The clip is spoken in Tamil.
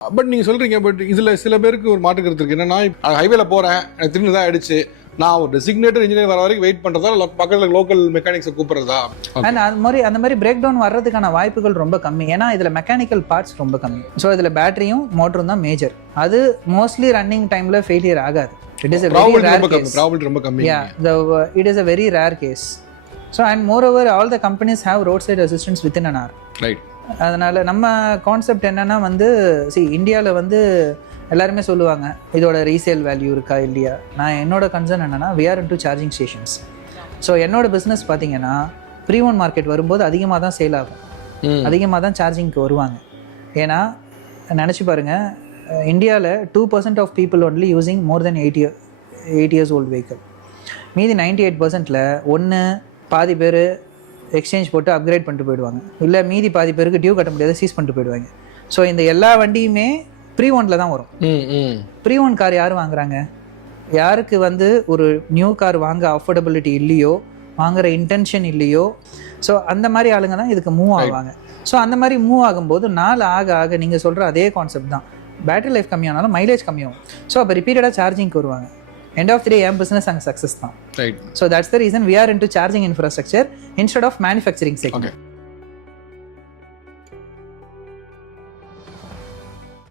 பட் நீங்கள் சொல்கிறீங்க, பட் இதில் சில பேருக்கு ஒரு மாற்று கருத்து இருக்குது. என்னன்னா, ஹைவேல போகிறேன், எனக்கு திடீர்னு தான் ஆயிடுச்சு, நான் ஒரு டெசிக்னேட்டட் இன்ஜினியர் வர வரைக்கும் வெயிட் பண்ணுறதா, பக்கத்தில் லோக்கல் மெக்கானிக்ஸை கூப்பிட்றதா? அண்ட் அந்த மாதிரி பிரேக் டவுன் வர்றதுக்கான வாய்ப்புகள் ரொம்ப கம்மி. ஏன்னா இதில் மெக்கானிக்கல் பார்ட்ஸ் ரொம்ப கம்மி. ஸோ இதில் பேட்டரியும் மோட்டரும் தான் மேஜர். அது மோஸ்ட்லி ரன்னிங் டைமில் ஃபெயிலியர் ஆகாது. It is a very rare case. Probability ரொம்ப கம்மி. Yeah, it is a very rare case. So and moreover, all the companies have roadside assistance within an hour. Right. அதனால நம்ம கான்செப்ட் என்னன்னா வந்து, இந்தியாவில் வந்து எல்லாருமே சொல்லுவாங்க இதோட ரீசேல் வேல்யூ இருக்கா இல்லையா. நான் என்னோட கன்சர்ன் என்னன்னா, we are into charging stations. So என்னோட பிஸ்னஸ் பார்த்தீங்கன்னா, ப்ரீ ஓன் மார்க்கெட் வரும்போது அதிகமாக தான் சேல் ஆகும், அதிகமாக தான் சார்ஜிங்க்கு வருவாங்க. ஏன்னா நினச்சி பாருங்கள், இந்தியாவில் 2% of people only using more than 8 years old vehicle. மீதி 98%ல் ஒன்று பாதி பேர் எக்ஸ்சேஞ்ச் போட்டு அப்கிரேட் பண்ணிட்டு போயிடுவாங்க, இல்லை மீதி பாதி பேருக்கு டியூ கட்ட முடியாது, சீஸ் பண்ணிட்டு போயிடுவாங்க. ஸோ இந்த எல்லா வண்டியுமே ப்ரீ ஓனில் தான் வரும். ப்ரீ ஓன் கார் யார் வாங்குறாங்க? யாருக்கு வந்து ஒரு நியூ கார் வாங்க அஃபோர்டபிலிட்டி இல்லையோ, வாங்குற இன்டென்ஷன் இல்லையோ, ஸோ அந்த மாதிரி ஆளுங்க தான் இதுக்கு மூவ் ஆவாங்க. ஸோ அந்த மாதிரி மூவ் ஆகும்போது நாள் ஆக ஆக நீங்கள் சொல்கிற அதே கான்செப்ட் தான், பேட்டரி லைஃப் கம்மியானாலும் மைலேஜ் கம்மியாகும். ஸோ அப்போ ரிப்பீட்டடாக சார்ஜிங்க்கு வருவாங்க. End of the day, N business அங்கே சக்ஸஸ் தான். Right. So that's the reason we are into charging infrastructure instead of manufacturing segment. Okay.